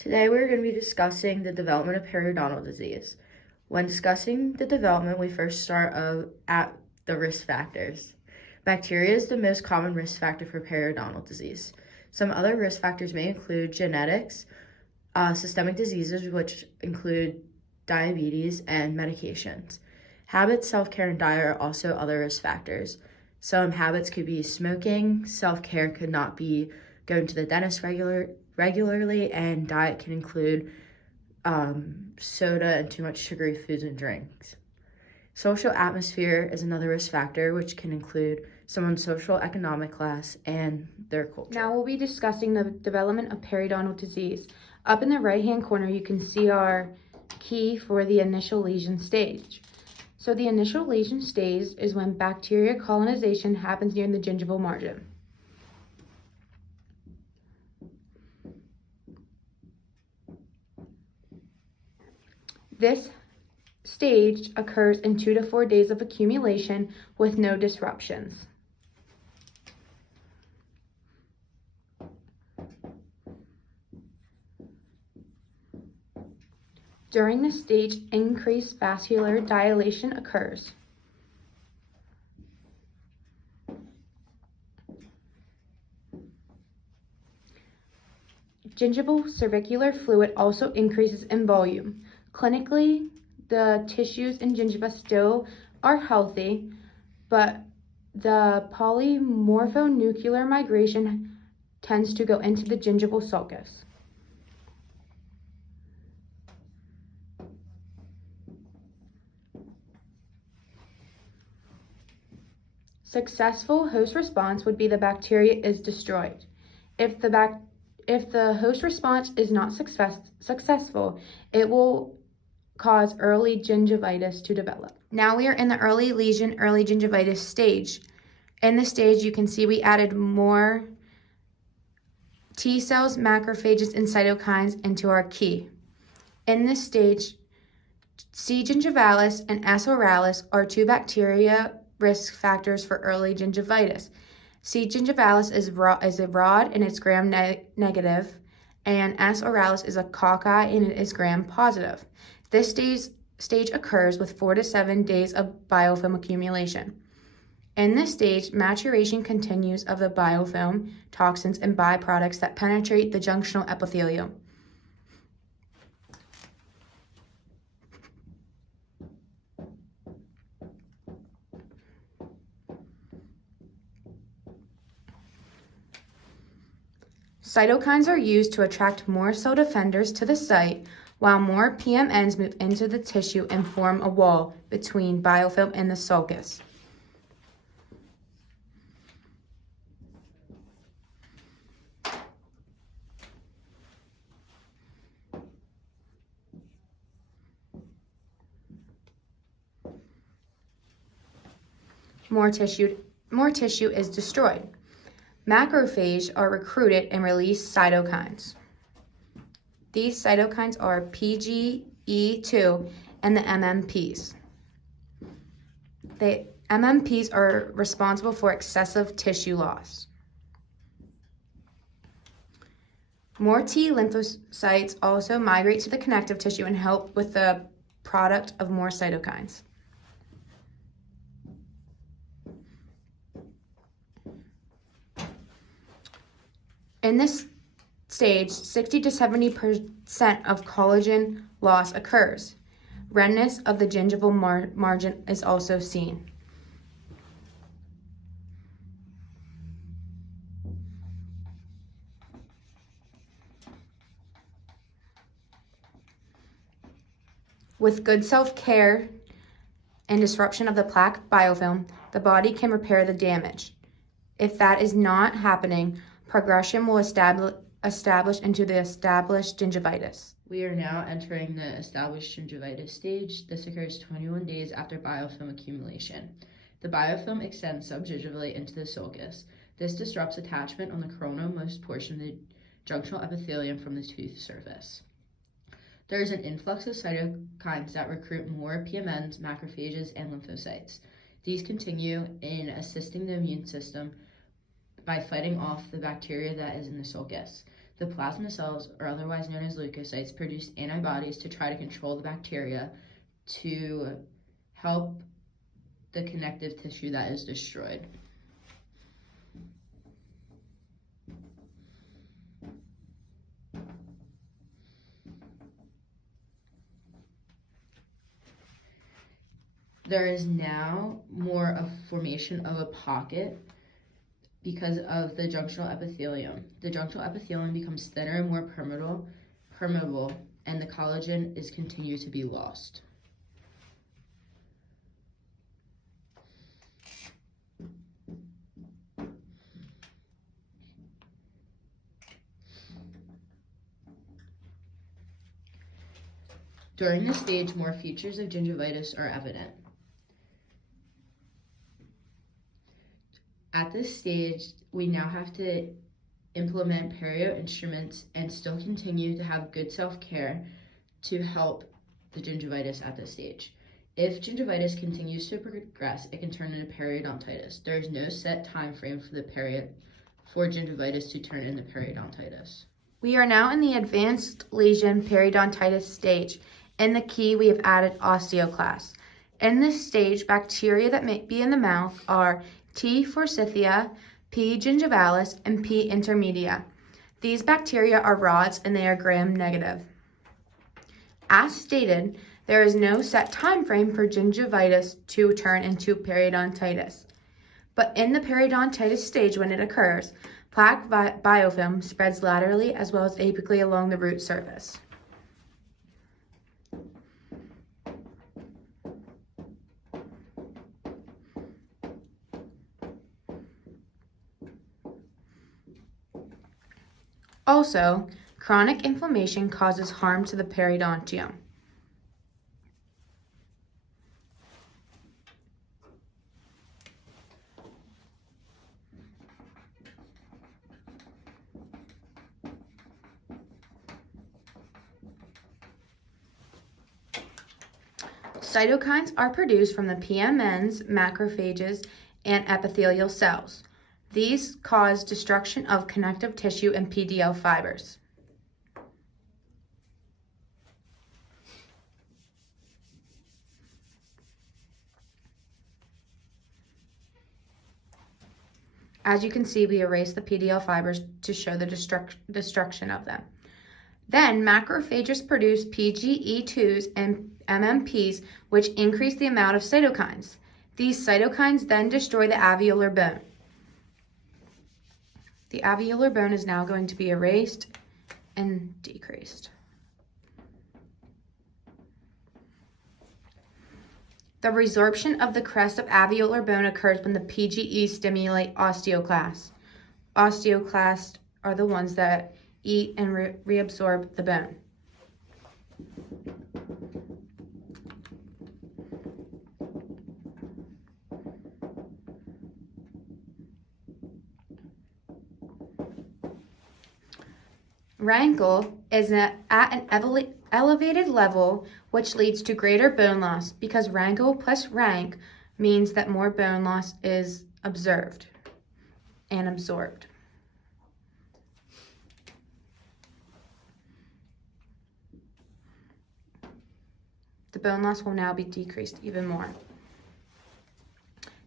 Today we're going to be discussing the development of periodontal disease. When discussing the development, we first start at the risk factors. Bacteria is the most common risk factor for periodontal disease. Some other risk factors may include genetics, systemic diseases, which include diabetes, and medications. Habits, self-care, and diet are also other risk factors. Some habits could be smoking, self-care could not be going to the dentist regularly, and diet can include soda and too much sugary foods and drinks. Social atmosphere is another risk factor, which can include someone's social economic class and their culture. Now we'll be discussing the development of periodontal disease. Up in the right-hand corner, you can see our key for the initial lesion stage. So the initial lesion stage is when bacteria colonization happens near the gingival margin. This stage occurs in 2 to 4 days of accumulation with no disruptions. During this stage, increased vascular dilation occurs. Gingival cervicular fluid also increases in volume. Clinically, the tissues in gingiva still are healthy, but the polymorphonuclear migration tends to go into the gingival sulcus. Successful host response would be the bacteria is destroyed. If the host response is not successful, it will cause early gingivitis to develop. Now we are in the early lesion, early gingivitis stage. In this stage, you can see we added more T cells, macrophages, and cytokines into our key. In this stage, C. gingivalis and S. oralis are two bacteria risk factors for early gingivitis. C. gingivalis is a rod and it's gram-negative, and S. oralis is a cocci and it is gram-positive. This stage occurs with 4 to 7 days of biofilm accumulation. In this stage, maturation continues of the biofilm, toxins, and byproducts that penetrate the junctional epithelium. Cytokines are used to attract more cell defenders to the site, while more PMNs move into the tissue and form a wall between biofilm and the sulcus. More tissue is destroyed. Macrophages are recruited and release cytokines. These cytokines are PGE2 and the MMPs. The MMPs are responsible for excessive tissue loss. More T lymphocytes also migrate to the connective tissue and help with the product of more cytokines. In this stage, 60 to 70% of collagen loss occurs. Redness of the gingival margin is also seen. With good self-care and disruption of the plaque biofilm, the body can repair the damage. If that is not happening, progression will establish into the established gingivitis. We are now entering the established gingivitis stage. This occurs 21 days after biofilm accumulation. The biofilm extends subgingivally into the sulcus. This disrupts attachment on the coronal-most portion of the junctional epithelium from the tooth surface. There is an influx of cytokines that recruit more PMNs, macrophages, and lymphocytes. These continue in assisting the immune system by fighting off the bacteria that is in the sulcus. The plasma cells, or otherwise known as leukocytes, produce antibodies to try to control the bacteria to help the connective tissue that is destroyed. There is now more a formation of a pocket because of the junctional epithelium. The junctional epithelium becomes thinner and more permeable, and the collagen continues to be lost. During this stage, more features of gingivitis are evident. At this stage, we now have to implement perio instruments and still continue to have good self-care to help the gingivitis at this stage. If gingivitis continues to progress, it can turn into periodontitis. There is no set time frame for gingivitis to turn into periodontitis. We are now in the advanced lesion periodontitis stage. In the key, we have added osteoclast. In this stage, bacteria that may be in the mouth are T. forsythia, P. gingivalis, and P. intermedia. These bacteria are rods and they are gram-negative. As stated, there is no set time frame for gingivitis to turn into periodontitis. But in the periodontitis stage, when it occurs, plaque biofilm spreads laterally as well as apically along the root surface. Also, chronic inflammation causes harm to the periodontium. Cytokines are produced from the PMNs, macrophages, and epithelial cells. These cause destruction of connective tissue and PDL fibers. As you can see, we erase the PDL fibers to show the destruction of them. Then macrophages produce PGE2s and MMPs, which increase the amount of cytokines. These cytokines then destroy the alveolar bone. The alveolar bone is now going to be erased and decreased. The resorption of the crest of alveolar bone occurs when the PGE stimulate osteoclasts. Osteoclasts are the ones that eat and reabsorb the bone. Rankle is at an elevated level, which leads to greater bone loss because rankle plus rank means that more bone loss is observed and absorbed. The bone loss will now be decreased even more.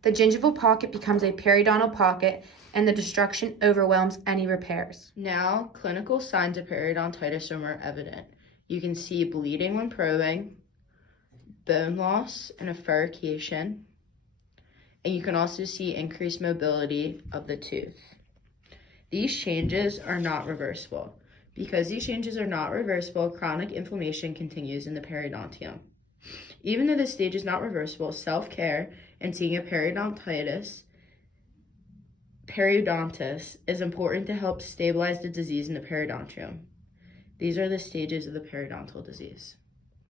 The gingival pocket becomes a periodontal pocket and the destruction overwhelms any repairs. Now, clinical signs of periodontitis are more evident. You can see bleeding when probing, bone loss and efforication, and you can also see increased mobility of the tooth. These changes are not reversible. Because these changes are not reversible, chronic inflammation continues in the periodontium. Even though this stage is not reversible, self-care and seeing a periodontist is important to help stabilize the disease in the periodontium. These are the stages of the periodontal disease.